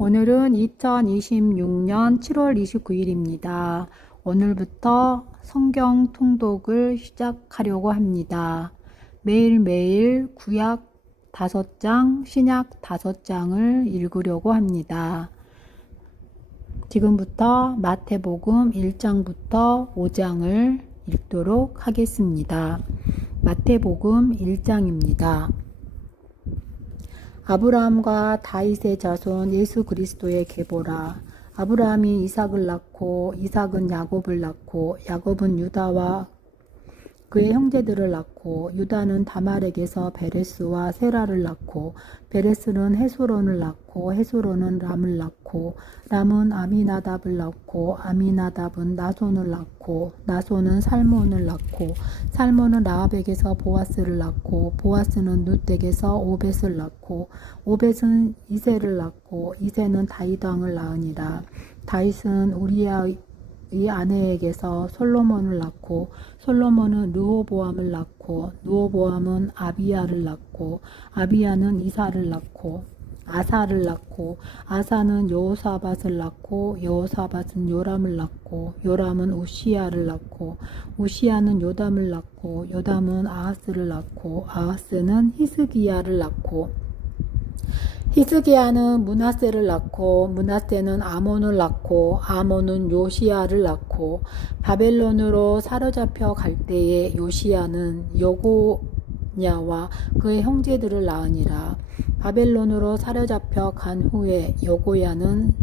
오늘은 2026년 7월 29일입니다. 오늘부터 성경 통독을 시작하려고 합니다. 매일매일 구약 5장, 신약 5장을 읽으려고 합니다. 지금부터 마태복음 1장부터 5장을 읽도록 하겠습니다. 마태복음 1장입니다. 아브라함과 다윗의 자손 예수 그리스도의 계보라. 아브라함이 이삭을 낳고 이삭은 야곱을 낳고 야곱은 유다와 그의 형제들을 낳고 유다는 다말에게서 베레스와 세라를 낳고 베레스는 헤스론을 낳고 헤스론은 람을 낳고 람은 아미나답을 낳고 아미나답은 나손을 낳고 나손은 살몬을 낳고 살몬은 라합에게서 보아스를 낳고 보아스는 룻에게서 오벳을 낳고 오벳은 이새를 낳고 이새는 다윗 왕을 낳으니라. 다윗은 우리아의 이 아내에게서 솔로몬을 낳고 솔로몬은 르호보암을 낳고 르호보암은 아비야를 낳고 아비야는 이사를 낳고 아사를 낳고 아사는 여호사밧을 낳고 여호사밧은 요람을 낳고 요람은 우시야를 낳고 우시야는 요담을 낳고 요담은 아하스를 낳고 아하스는 히스기야를 낳고 히스기야는 므낫세를 낳고 므낫세는 아몬을 낳고 아몬은 요시야를 낳고 바벨론으로 사로잡혀 갈 때에 요시야는 여고냐와 그의 형제들을 낳으니라. 바벨론으로 사로잡혀 간 후에 여고야는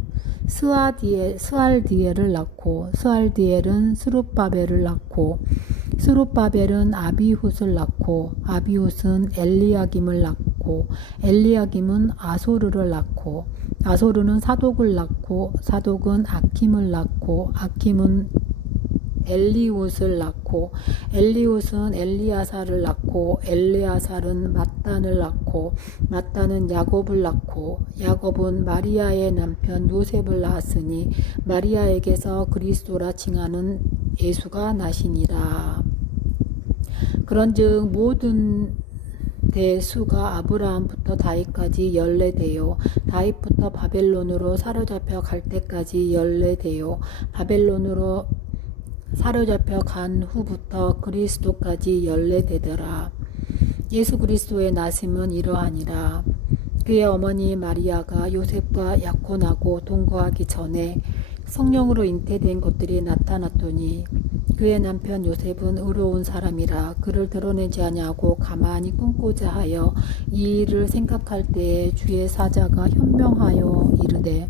스알디엘을 낳고 스알디엘은 스룹바벨을 낳고 스룹바벨은 아비훗을 낳고 아비훗은 엘리야김을 낳고 엘리야김은 아소르를 낳고 아소르는 사독을 낳고 사독은 아킴을 낳고 아킴은 엘리훗을 낳고 엘리훗은 엘리아사를 낳고 엘리아살은 mat단을 낳고 mat단은 야곱을 낳고 야곱은 마리아의 남편 요셉을 낳았으니 마리아에게서 그리스도라 칭하는 예수가 나시니라. 그런즉 모든 대수가 아브라함부터 다윗까지 14대요 다윗부터 바벨론으로 사로잡혀 갈 때까지 14대요 바벨론으로 사로잡혀 간 후부터 그리스도까지 14대더라. 예수 그리스도의 나심은 이러하니라. 그의 어머니 마리아가 요셉과 약혼하고 동거하기 전에 성령으로 잉태된 것들이 나타났더니 그의 남편 요셉은 의로운 사람이라 그를 드러내지 아니하고 가만히 꿈고자 하여 이 일을 생각할 때에 주의 사자가 현명하여 이르되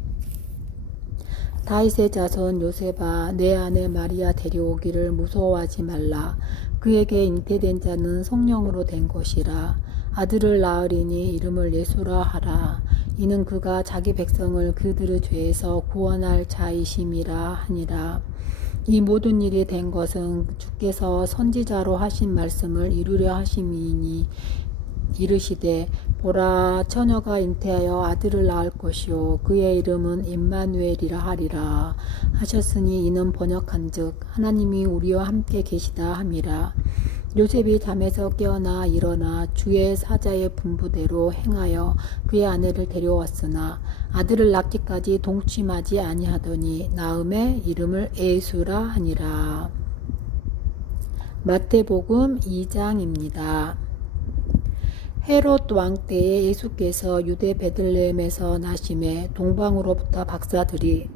다윗의 자손 요셉아 내 아내 마리아 데려오기를 무서워하지 말라. 그에게 잉태된 자는 성령으로 된 것이라. 아들을 낳으리니 이름을 예수라 하라. 이는 그가 자기 백성을 그들의 죄에서 구원할 자이심이라 하니라. 이 모든 일이 된 것은 주께서 선지자로 하신 말씀을 이루려 하심이니 이르시되 보라 처녀가 잉태하여 아들을 낳을 것이요 그의 이름은 임마누엘이라 하리라 하셨으니 이는 번역한즉 하나님이 우리와 함께 계시다 함이라. 요셉이 잠에서 깨어나 일어나 주의 사자의 분부대로 행하여 그의 아내를 데려왔으나 아들을 낳기까지 동침하지 아니하더니 낳음에 이름을 예수라 하니라. 마태복음 2장입니다. 헤롯 왕 때에 예수께서 유대 베들레헴에서 나심에 동방으로부터 박사들이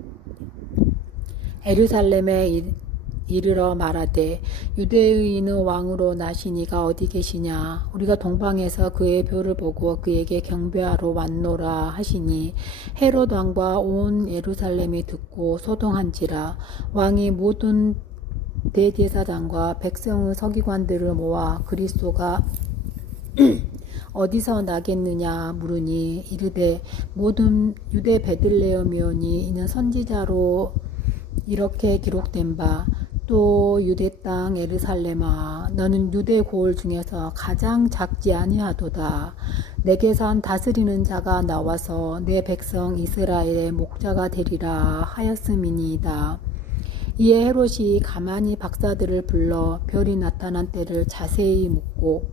예루살렘에 이르러 말하되 유대인의 왕으로 나시니가 어디 계시냐 우리가 동방에서 그의 묘를 보고 그에게 경배하러 왔노라 하시니 헤롯 왕과 온 예루살렘이 듣고 소동한지라. 왕이 모든 대제사장과 백성의 서기관들을 모아 그리스도가 어디서 나겠느냐 물으니 이르되 모든 유대 베들레헴이오니 이는 선지자로 이렇게 기록된 바 또 유대 땅 예루살렘아 너는 유대 고을 중에서 가장 작지 아니하도다. 내게선 다스리는 자가 나와서 내 백성 이스라엘의 목자가 되리라 하였음이니이다. 이에 헤롯이 가만히 박사들을 불러 별이 나타난 때를 자세히 묻고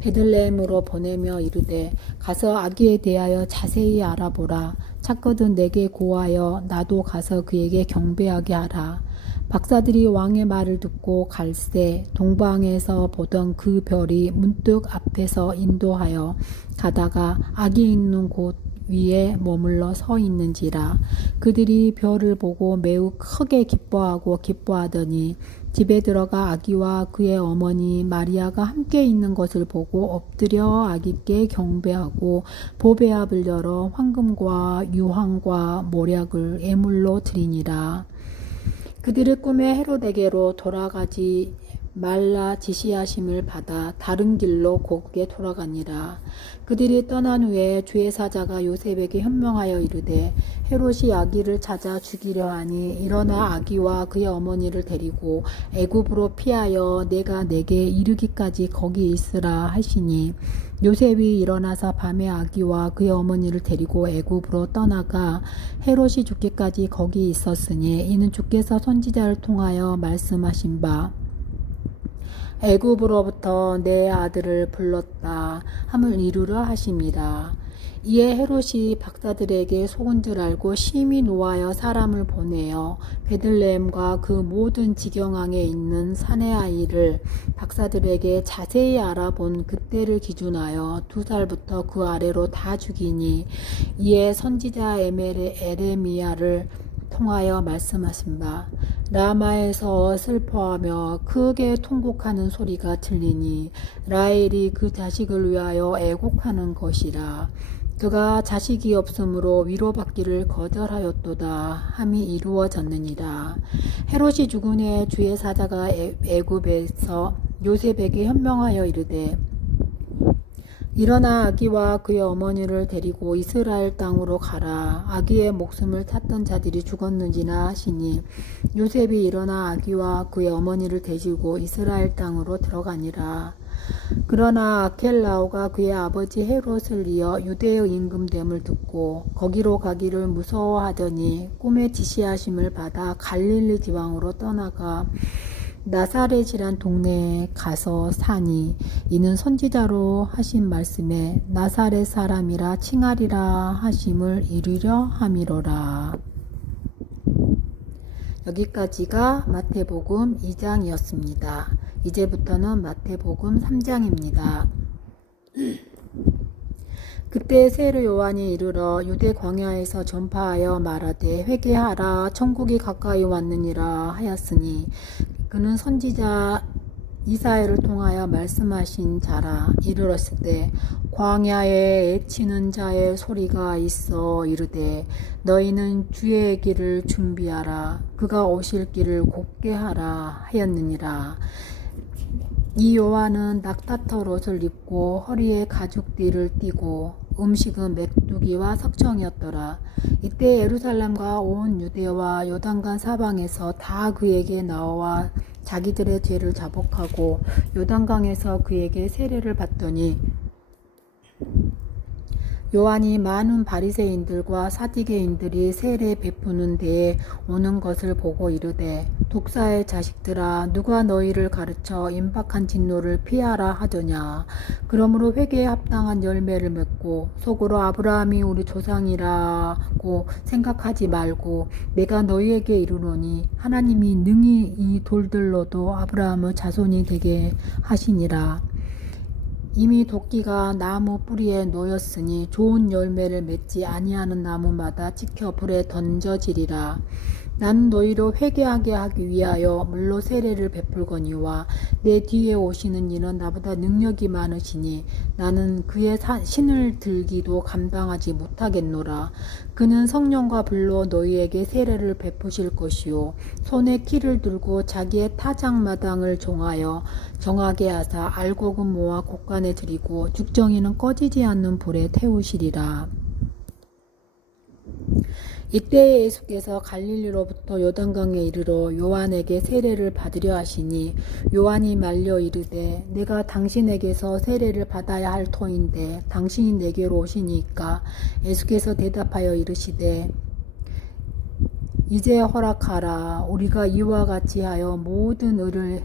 베들레헴으로 보내며 이르되 가서 아기에 대하여 자세히 알아보라. 찾거든 내게 고하여 나도 가서 그에게 경배하게 하라. 박사들이 왕의 말을 듣고 갈새 동방에서 보던 그 별이 문득 앞에서 인도하여 가다가 악이 있는 곳 위에 머물러 서 있는지라. 그들이 별을 보고 매우 크게 기뻐하더니 집에 들어가 아기와 그의 어머니 마리아가 함께 있는 것을 보고 엎드려 아기께 경배하고 보배압을 열어 황금과 유황과 모략을 예물로 드리니라. 그들의 꿈에 헤롯에게로 돌아가지 말라 지시하심을 받아 다른 길로 곧게 돌아가니라. 그들이 떠난 후에 주의 사자가 요셉에게 현명하여 이르되 헤롯이 아기를 찾아 죽이려 하니 일어나 아기와 그의 어머니를 데리고 애굽으로 피하여 내가 내게 이르기까지 거기 있으라 하시니 요셉이 일어나서 밤에 아기와 그의 어머니를 데리고 애굽으로 떠나가 헤롯이 죽기까지 거기 있었으니 이는 주께서 선지자를 통하여 말씀하신 바 애굽으로부터 내 아들을 불렀다 함을 이루려 하심이라. 이에 헤롯이 박사들에게 속은 줄 알고 심히 노하여 사람을 보내어 베들레헴과 그 모든 지경항에 있는 사내 아이를 박사들에게 자세히 알아본 그때를 기준하여 2살부터 그 아래로 다 죽이니 이에 선지자 에레미야를 통하여 말씀하신 바 라마에서 슬퍼하며 크게 통곡하는 소리가 들리니 라헬이 그 자식을 위하여 애곡하는 것이라. 그가 자식이 없으므로 위로받기를 거절하였도다 함이 이루어졌느니라. 헤롯이 죽은 후에 주의 사자가 애굽에서 요셉에게 현명하여 이르되 일어나 아기와 그의 어머니를 데리고 이스라엘 땅으로 가라. 아기의 목숨을 찾던 자들이 죽었는지나 하시니 요셉이 일어나 아기와 그의 어머니를 데리고 이스라엘 땅으로 들어가니라. 그러나 아켈라오가 그의 아버지 헤롯을 이어 유대의 임금됨을 듣고 거기로 가기를 무서워하더니 꿈에 지시하심을 받아 갈릴리 지방으로 떠나가 나사렛이란 동네에 가서 사니 이는 선지자로 하신 말씀에 나사렛 사람이라 칭하리라 하심을 이루려 함이로라. 여기까지가 마태복음 2장이었습니다. 이제부터는 마태복음 3장입니다. 그때 세례 요한이 이르러 유대 광야에서 전파하여 말하되 회개하라 천국이 가까이 왔느니라 하였으니 그는 선지자 이사야를 통하여 말씀하신 자라. 이르렀을 때 광야에 애치는 자의 소리가 있어 이르되 너희는 주의 길을 준비하라 그가 오실 길을 곱게 하라 하였느니라. 이 요한은 낙타털 옷을 입고 허리에 가죽띠를 띠고 음식은 메뚜기와 석청이었더라. 이때 예루살렘과 온 유대와 요단강 사방에서 다 그에게 나와 자기들의 죄를 자복하고 요단강에서 그에게 세례를 받더니 요한이 많은 바리새인들과 사두개인들이 세례 베푸는 데에 오는 것을 보고 이르되 독사의 자식들아 누가 너희를 가르쳐 임박한 진노를 피하라 하더냐. 그러므로 회개에 합당한 열매를 맺고 속으로 아브라함이 우리 조상이라고 생각하지 말고 내가 너희에게 이르노니 하나님이 능히 이 돌들로도 아브라함의 자손이 되게 하시니라. 이미 도끼가 나무 뿌리에 놓였으니 좋은 열매를 맺지 아니하는 나무마다 찍혀 불에 던져지리라. 나는 너희로 회개하게 하기 위하여 물로 세례를 베풀거니와 내 뒤에 오시는 이는 나보다 능력이 많으시니 나는 그의 신을 들기도 감당하지 못하겠노라. 그는 성령과 불로 너희에게 세례를 베푸실 것이요 손에 키를 들고 자기의 타작마당을 정하게 하사 알곡은 모아 곳간에 들이고 죽정이는 꺼지지 않는 불에 태우시리라. 이때 예수께서 갈릴리로부터 요단강에 이르러 요한에게 세례를 받으려 하시니 요한이 말려 이르되 내가 당신에게서 세례를 받아야 할 터인데 당신이 내게로 오시니까. 예수께서 대답하여 이르시되 이제 허락하라. 우리가 이와 같이 하여 모든 의를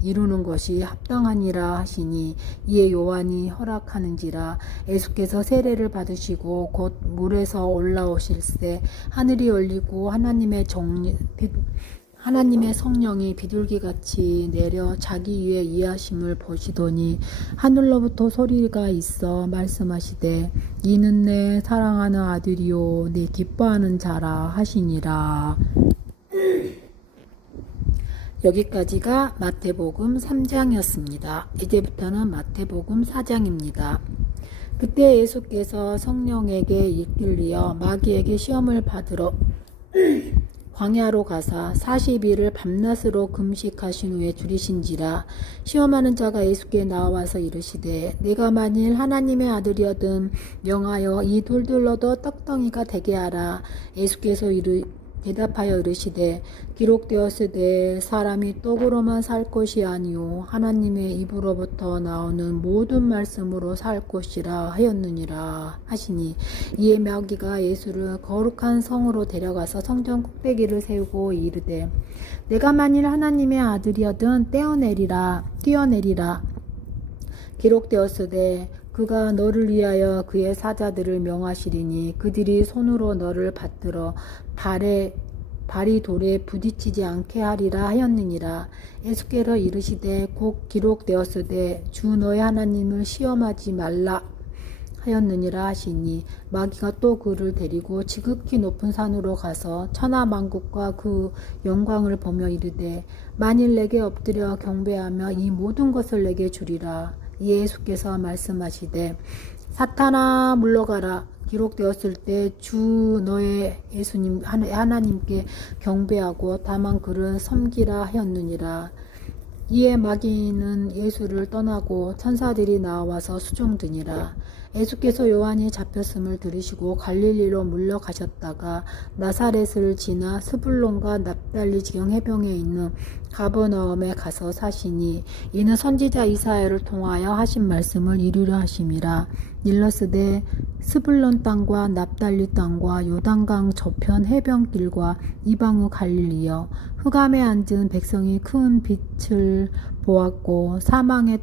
이루는 것이 합당하니라 하시니 이에 요한이 허락하는지라. 예수께서 세례를 받으시고 곧 물에서 올라오실새 하늘이 열리고 하나님의 성령이 비둘기같이 내려 자기 위에 이하심을 보시더니 하늘로부터 소리가 있어 말씀하시되 이는 내 사랑하는 아들이요 내 기뻐하는 자라 하시니라. 여기까지가 마태복음 3장이었습니다. 이제부터는 마태복음 4장입니다. 그때 예수께서 성령에게 이끌리어 마귀에게 시험을 받으러 광야로 가사 40일을 밤낮으로 금식하신 후에 줄이신지라. 시험하는 자가 예수께 나와서 이르시되 내가 만일 하나님의 아들이어든 명하여 이 돌들로도 떡덩이가 되게 하라. 예수께서 대답하여 이르시되 기록되었으되 사람이 떡으로만 살 것이 아니요 하나님의 입으로부터 나오는 모든 말씀으로 살 것이라 하였느니라 하시니 이에 마귀가 예수를 거룩한 성으로 데려가서 성전 꼭대기를 세우고 이르되 내가 만일 하나님의 아들이어든 뛰어내리라 기록되었으되 그가 너를 위하여 그의 사자들을 명하시리니 그들이 손으로 너를 받들어 발이 돌에 부딪히지 않게 하리라 하였느니라. 예수께서 이르시되 곧 기록되었으되 주 너의 하나님을 시험하지 말라 하였느니라 하시니 마귀가 또 그를 데리고 지극히 높은 산으로 가서 천하만국과 그 영광을 보며 이르되 만일 내게 엎드려 경배하며 이 모든 것을 내게 주리라. 예수께서 말씀하시되 사탄아 물러가라. 기록되었을 때 주 너의 예수님 하나님께 경배하고 다만 그를 섬기라 하였느니라. 이에 마귀는 예수를 떠나고 천사들이 나와서 수종드니라. 예수께서 요한이 잡혔음을 들으시고 갈릴리로 물러가셨다가 나사렛을 지나 스불론과 납달리 지경 해변에 있는 가버나움에 가서 사시니 이는 선지자 이사야를 통하여 하신 말씀을 이루려 하심이라. 일러스되 스불론 땅과 납달리 땅과 요단강 저편 해변길과 이방의 갈릴리여 흑암에 앉은 백성이 큰 빛을 보았고 사망의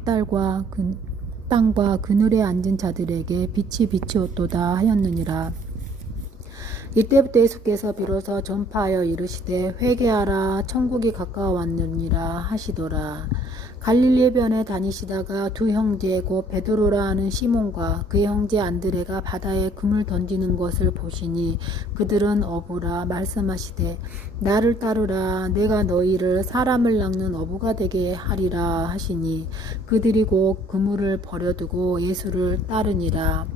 땅과 그늘에 앉은 자들에게 빛이 비치었도다 하였느니라. 이때부터 예수께서 비로소 전파하여 이르시되 회개하라 천국이 가까워왔느니라 하시더라. 갈릴리 해변에 다니시다가 두 형제 곧 베드로라 하는 시몬과 그의 형제 안드레가 바다에 금을 던지는 것을 보시니 그들은 어부라. 말씀하시되 나를 따르라. 내가 너희를 사람을 낚는 어부가 되게 하리라 하시니 그들이 곧 그물을 버려두고 예수를 따르니라.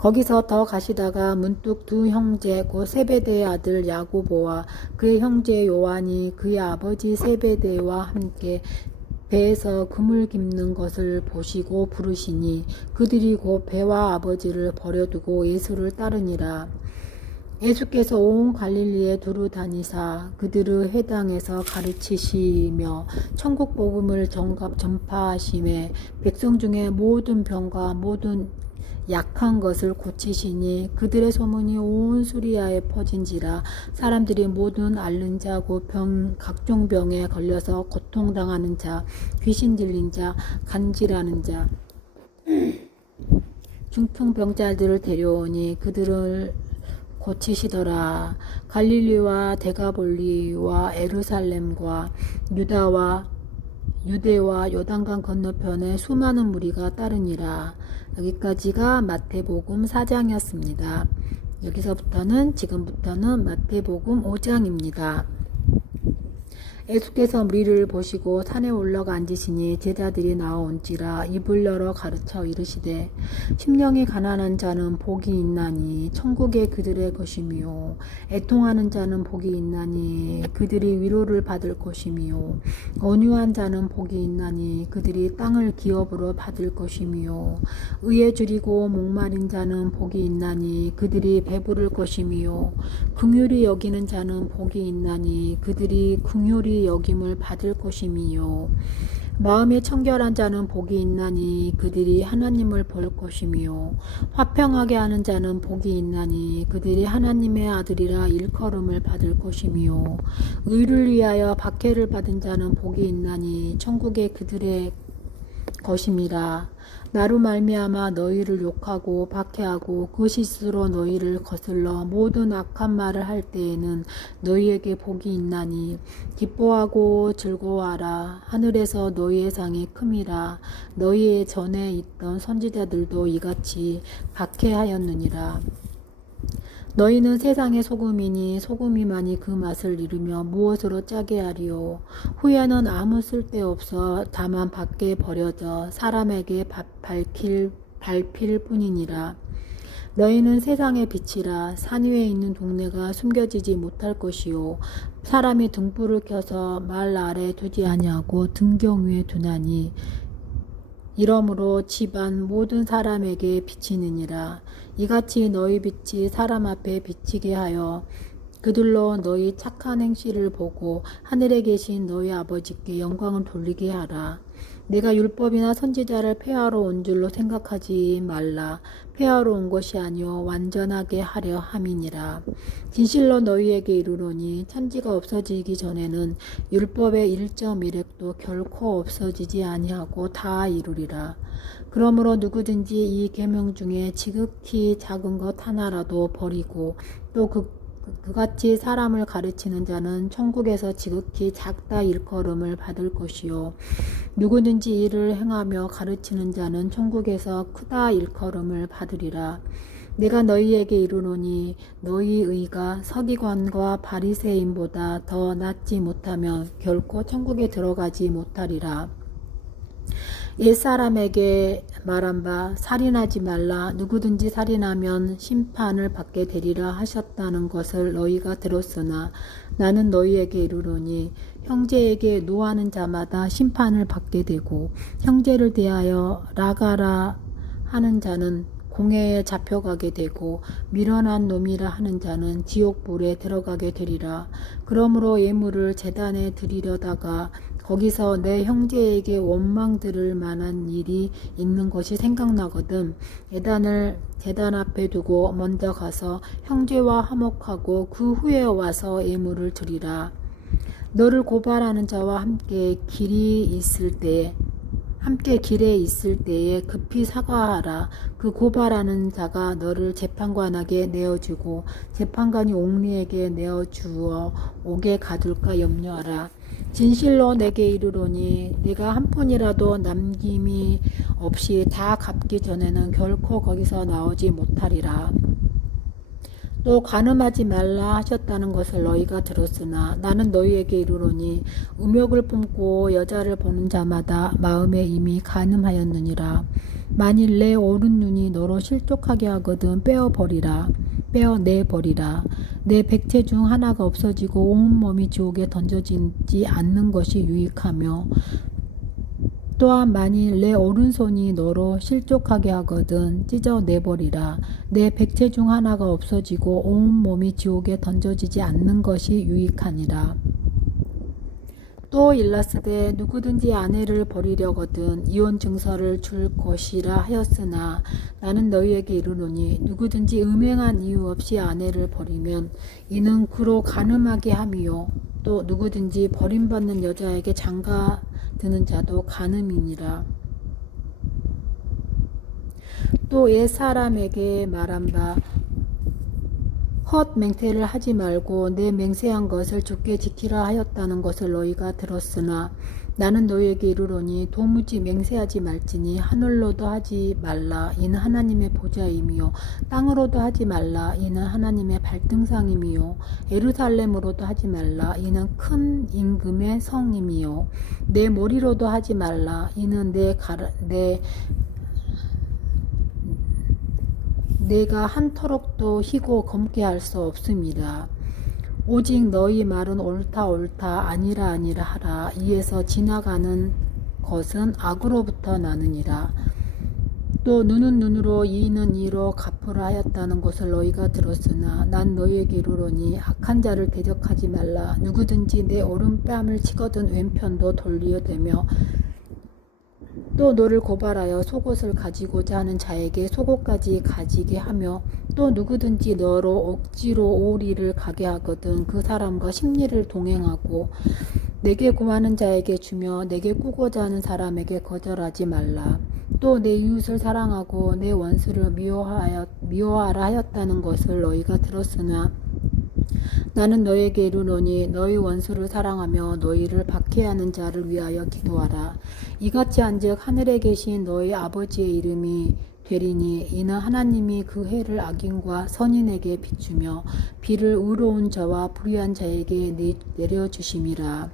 거기서 더 가시다가 문득 두 형제 곧 세베대의 아들 야고보와 그의 형제 요한이 그의 아버지 세베대와 함께 배에서 그물 깁는 것을 보시고 부르시니 그들이 곧 배와 아버지를 버려두고 예수를 따르니라. 예수께서 온 갈릴리에 두루 다니사 그들의 회당에서 가르치시며 천국 복음을 전파하시매 백성 중에 모든 병과 모든 약한 것을 고치시니 그들의 소문이 온 수리아에 퍼진지라. 사람들이 모든 앓는 자 곧 각종 병에 걸려서 고통당하는 자 귀신 들린 자 간질하는 자 중풍병자들을 데려오니 그들을 고치시더라. 갈릴리와 데가볼리와 에루살렘과 유대와 요단강 건너편에 수많은 무리가 따르니라. 여기까지가 마태복음 4장이었습니다. 지금부터는 마태복음 5장입니다. 예수께서 무리를 보시고 산에 올라가 앉으시니 제자들이 나온지라. 입을 열어 가르쳐 이르시되 심령이 가난한 자는 복이 있나니 천국이 그들의 것이며 애통하는 자는 복이 있나니 그들이 위로를 받을 것이며 온유한 자는 복이 있나니 그들이 땅을 기업으로 받을 것이며 의에 줄이고 목마른 자는 복이 있나니 그들이 배부를 것이며 긍휼히 여기는 자는 복이 있나니 그들이 긍휼히 여김을 받을 것이며 마음이 청결한 자는 복이 있나니 그들이 하나님을 볼 것이며 화평하게 하는 자는 복이 있나니 그들이 하나님의 아들이라 일컬음을 받을 것이며 의를 위하여 박해를 받은 자는 복이 있나니 천국에 그들의 것임이라. 나로 말미암아 너희를 욕하고 박해하고 그 실수로 너희를 거슬러 모든 악한 말을 할 때에는 너희에게 복이 있나니 기뻐하고 즐거워하라. 하늘에서 너희의 상이 큼이라. 너희의 전에 있던 선지자들도 이같이 박해하였느니라. 너희는 세상의 소금이니 소금이 많이 그 맛을 잃으며 무엇으로 짜게 하리요. 후에는 아무 쓸데없어 다만 밖에 버려져 사람에게 밟힐 뿐이니라. 너희는 세상의 빛이라. 산 위에 있는 동네가 숨겨지지 못할 것이요 사람이 등불을 켜서 말 아래 두지 아니하고 등경 위에 두나니 이러므로 집안 모든 사람에게 비치느니라. 이같이 너희 빛이 사람 앞에 비치게 하여 그들로 너희 착한 행실을 보고 하늘에 계신 너희 아버지께 영광을 돌리게 하라. 내가 율법이나 선지자를 폐하러 온 줄로 생각하지 말라. 폐하러 온 것이 아니요 완전하게 하려 함이니라. 진실로 너희에게 이르노니 천지가 없어지기 전에는 율법의 1.1획도 결코 없어지지 아니하고 다 이루리라. 그러므로 누구든지 이 계명 중에 지극히 작은 것 하나라도 버리고 또 그같이 사람을 가르치는 자는 천국에서 지극히 작다 일컬음을 받을 것이요 누구든지 이를 행하며 가르치는 자는 천국에서 크다 일컬음을 받으리라. 내가 너희에게 이르노니 너희 의가 서기관과 바리새인보다 더 낫지 못하면 결코 천국에 들어가지 못하리라. 옛사람에게 말한 바 살인하지 말라. 누구든지 살인하면 심판을 받게 되리라 하셨다는 것을 너희가 들었으나 나는 너희에게 이르노니 형제에게 노하는 자마다 심판을 받게 되고 형제를 대하여 라가라 하는 자는 공회에 잡혀가게 되고 미련한 놈이라 하는 자는 지옥불에 들어가게 되리라. 그러므로 예물을 제단에 드리려다가 거기서 내 형제에게 원망 들을 만한 일이 있는 것이 생각나거든 예단을 제단 앞에 두고 먼저 가서 형제와 화목하고 그 후에 와서 예물을 드리라. 너를 고발하는 자와 함께 길에 있을 때에 급히 사과하라. 그 고발하는 자가 너를 재판관에게 내어주고 재판관이 옥리에게 내어주어 옥에 가둘까 염려하라. 진실로 내게 이르노니 네가 한 푼이라도 남김이 없이 다 갚기 전에는 결코 거기서 나오지 못하리라. 또 간음하지 말라 하셨다는 것을 너희가 들었으나 나는 너희에게 이르노니 음욕을 품고 여자를 보는 자마다 마음에 이미 간음하였느니라. 만일 내 오른 눈이 너로 실족하게 하거든 빼어내버리라. 내 백체 중 하나가 없어지고 온 몸이 지옥에 던져지지 않는 것이 유익하며 또한 만일 내 오른손이 너로 실족하게 하거든 찢어내버리라. 내 백체 중 하나가 없어지고 온 몸이 지옥에 던져지지 않는 것이 유익하니라. 또 일렀으되 누구든지 아내를 버리려거든 이혼 증서를 줄 것이라 하였으나 나는 너희에게 이르노니 누구든지 음행한 이유 없이 아내를 버리면 이는 그로 간음하게 함이요 또 누구든지 버림받는 여자에게 장가드는 자도 간음이니라. 또 옛사람에게 말한 바 헛 맹세를 하지 말고 내 맹세한 것을 주께 지키라 하였다는 것을 너희가 들었으나 나는 너희에게 이르노니 도무지 맹세하지 말지니 하늘로도 하지 말라 이는 하나님의 보좌임이요 땅으로도 하지 말라 이는 하나님의 발등상임이요 예루살렘으로도 하지 말라 이는 큰 임금의 성임이요 내 머리로도 하지 말라 이는 내가 한터럭도 희고 검게 할 수 없음이라. 오직 너희 말은 옳다 아니라 하라. 이에서 지나가는 것은 악으로부터 나느니라. 또 눈은 눈으로 이는 이로 갚으라 하였다는 것을 너희가 들었으나 난 너희에게 이르노니 악한 자를 대적하지 말라. 누구든지 내 오른뺨을 치거든 왼편도 돌리어대며 또 너를 고발하여 속옷을 가지고자 하는 자에게 속옷까지 가지게 하며 또 누구든지 너로 억지로 오리를 가게 하거든 그 사람과 심리를 동행하고 내게 구하는 자에게 주며 내게 꾸고자 하는 사람에게 거절하지 말라. 또 내 이웃을 사랑하고 내 원수를 미워하라 하였다는 것을 너희가 들었으나 나는 너에게 이르노니 너희 원수를 사랑하며 너희를 박해하는 자를 위하여 기도하라. 이같이 한즉 하늘에 계신 너희 아버지의 이름이 되리니 이는 하나님이 그 해를 악인과 선인에게 비추며 비를 의로운 자와 불의한 자에게 내려주심이라.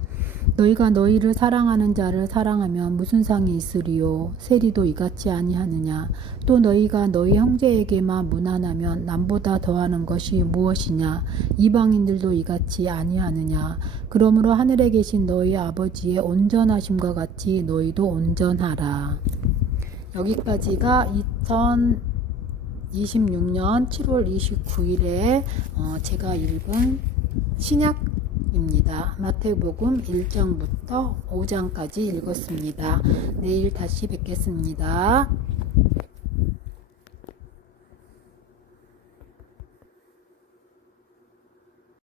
너희가 너희를 사랑하는 자를 사랑하면 무슨 상이 있으리요? 세리도 이같이 아니하느냐? 또 너희가 너희 형제에게만 무난하면 남보다 더하는 것이 무엇이냐? 이방인들도 이같이 아니하느냐? 그러므로 하늘에 계신 너희 아버지의 온전하심과 같이 너희도 온전하라. 여기까지가 2026년 7월 29일에 제가 읽은 신약입니다. 마태복음 1장부터 5장까지 읽었습니다. 내일 다시 뵙겠습니다.